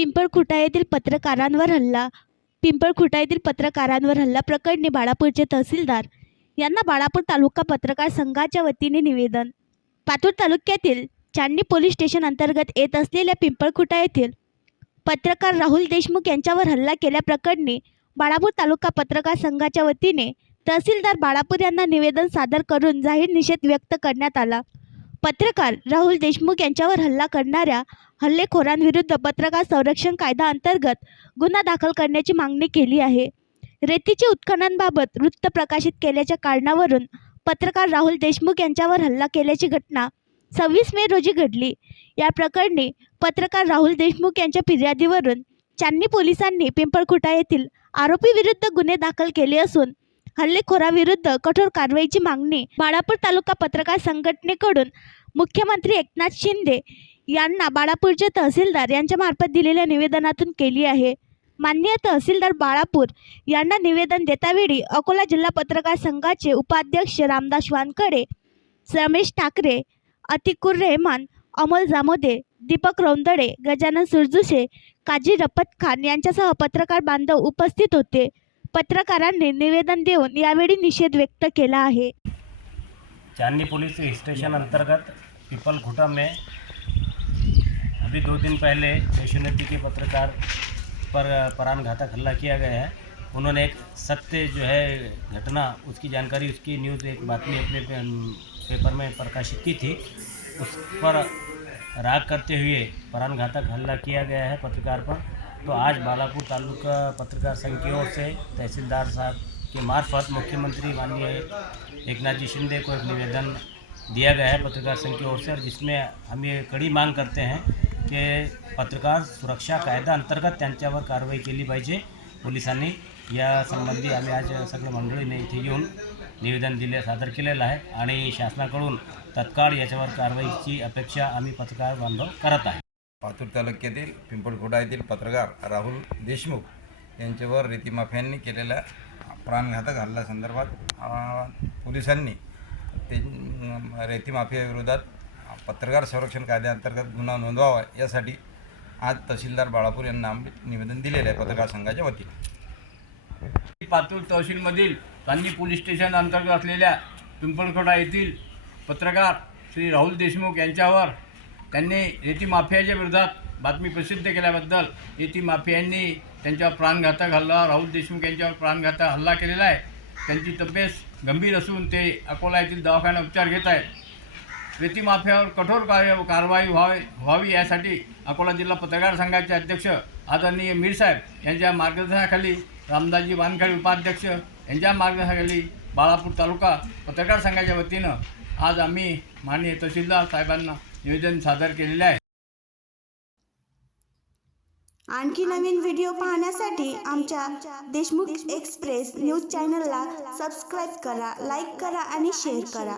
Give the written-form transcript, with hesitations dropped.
पिंपळखुटा येथील पत्रकारांवर हल्ला प्रकरणी बाळापूरचे तहसीलदार यांना बाळापूर तालुका पत्रकार संघाच्या वतीने निवेदन। पातूर तालुक्यातील चांदणी पोलीस स्टेशन अंतर्गत येत असलेल्या पिंपळखुटा येथील पत्रकार राहुल देशमुख यांच्यावर हल्ला केल्याप्रकरणी बाळापूर तालुका पत्रकार संघाच्या वतीने तहसीलदार बाळापूर यांना निवेदन सादर करून जाहीर निषेध व्यक्त करण्यात आला। पत्रकार राहुल देशमुख यांच्यावर हल्ला करणाऱ्या हल्लेखोरांविरुद्ध पत्रकार संरक्षण कायदा अंतर्गत गुन्हा दाखल करण्याची मागणी केली आहे। रेतीचे उत्खननाबाबत वृत्त प्रकाशित केल्याच्या कारणावरून पत्रकार राहुल देशमुख यांच्यावर हल्ला केल्याची घटना 26 मे रोजी घडली। या प्रकरणी पत्रकार राहुल देशमुख यांच्या फिर्यादीवरून चांदणी पोलिसांनी पिंपळखुटा येथील आरोपीविरुद्ध गुन्हे दाखल केले असून हल्लेखोराविरुद्ध कठोर कारवाईची मागणी बाळापूर तालुका पत्रकार संघटनेकडून मुख्यमंत्री एकनाथ शिंदे यांना बाळापूरचे तहसीलदार यांच्यामार्फत दिलेल्या निवेदनातून केली आहे। माननीय तहसीलदार बाळापूर यांना निवेदन देतावेळी अकोला जिल्हा पत्रकार संघाचे उपाध्यक्ष रामदास वानकडे, रमेश ठाकरे, अतिकुर रहमान, अमोल जामोदे, दीपक रौंदडे, गजानन सुरजुसे, काजी रफत खान यांच्यासह पत्रकार बांधव उपस्थित होते। पत्रकारांनी निवेदन देऊन यावेळी निषेध व्यक्त केला है। चांदनी पुलिस स्टेशन अंतर्गत पिंपलखुटा में अभी 2 दिन पहले देशोन्नति के पत्रकार पर प्राणघातक हमला किया गया है। उन्होंने एक सत्य जो है घटना उसकी जानकारी, उसकी न्यूज़ एक बातमी अपने पेपर में प्रकाशित की थी। उस पर राग करते हुए प्राणघातक हमला किया गया है पत्रकार पर। तो आज बालापुर तालुका पत्रकार संघ की ओर से तहसीलदार साहब के मार्फत मुख्यमंत्री माननीय एकनाथ जी शिंदे को एक निवेदन दिया गया है पत्रकार संघ की ओर से, और जिसमें हम ये कड़ी मांग करते हैं कि पत्रकार सुरक्षा कायदा अंतर्गत त्यांच्यावर कारवाई केली पाहिजे पोलिसांनी। या संबंधी आम्ही आज सगळ्या मंडळीने इथे येऊन निवेदन सादर केलेलं आहे आणि शासनाकडून तत्काळ याच्यावर कारवाईची अपेक्षा आम्ही पत्रकार बांधव करत आहे। पातूर तालुक्यातील पिंपळखुटा येथील पत्रकार राहुल देशमुख यांच्यावर रेती माफियांनी केलेल्या प्राणघातक हल्ल्यासंदर्भात पोलिसांनी रेती माफियाविरोधात पत्रकार संरक्षण कायद्याअंतर्गत गुन्हा नोंदवावा यासाठी आज तहसीलदार बाळापूर यांना निवेदन दिलेले आहे पत्रकार संघाच्या वतीने। पातूर तहसीलमधील चांदणी पोलीस स्टेशन अंतर्गत असलेल्या पिंपळखुटा येथील पत्रकार श्री राहुल देशमुख यांच्यावर त्यांनी रेती माफियाच्या विरोधात बातमी प्रसिद्ध केल्याबद्दल रेती माफियांनी त्यांच्यावर प्राणघातक हल्ला, राहुल देशमुख यांच्यावर प्राणघातक हल्ला केलेला आहे। त्यांची तब्येत गंभीर असून ते अकोला येथील दवाखान्यात उपचार घेत आहेत। रेती माफियावर कठोर कारवाई व्हावी यासाठी अकोला जिल्हा पत्रकार संघाचे अध्यक्ष आदरणीय मीरसाहेब यांच्या मार्गदर्शनाखाली, रामदासजी वानखडे उपाध्यक्ष यांच्या मार्गदर्शनाखाली बाळापूर तालुका पत्रकार संघाच्या वतीनं आज आम्ही माननीय तहसीलदार साहेबांना निवेदन सादर केलेले आहे। आणखी नवीन व्हिडिओ पाहण्यासाठी आमच्या देशमुख एक्सप्रेस न्यूज चॅनलला सबस्क्राइब करा, लाईक करा आणि शेअर करा।